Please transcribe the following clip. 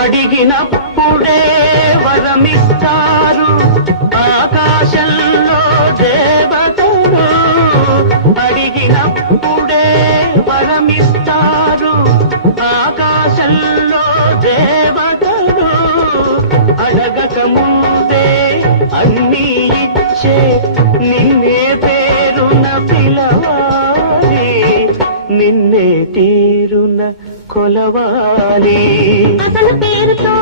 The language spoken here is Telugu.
అడిగినప్పుడే వరమిస్తారు ఆకాశంలో దేవతలు. అడిగినప్పుడే వరమిస్తారు ఆకాశంలో దేవతలు. అడగక ముందే అన్నీ ఇచ్చే నిన్నే పేరున పిలవాలి, నిన్నే తీరున కొలవాలి. అసలు పేరుతో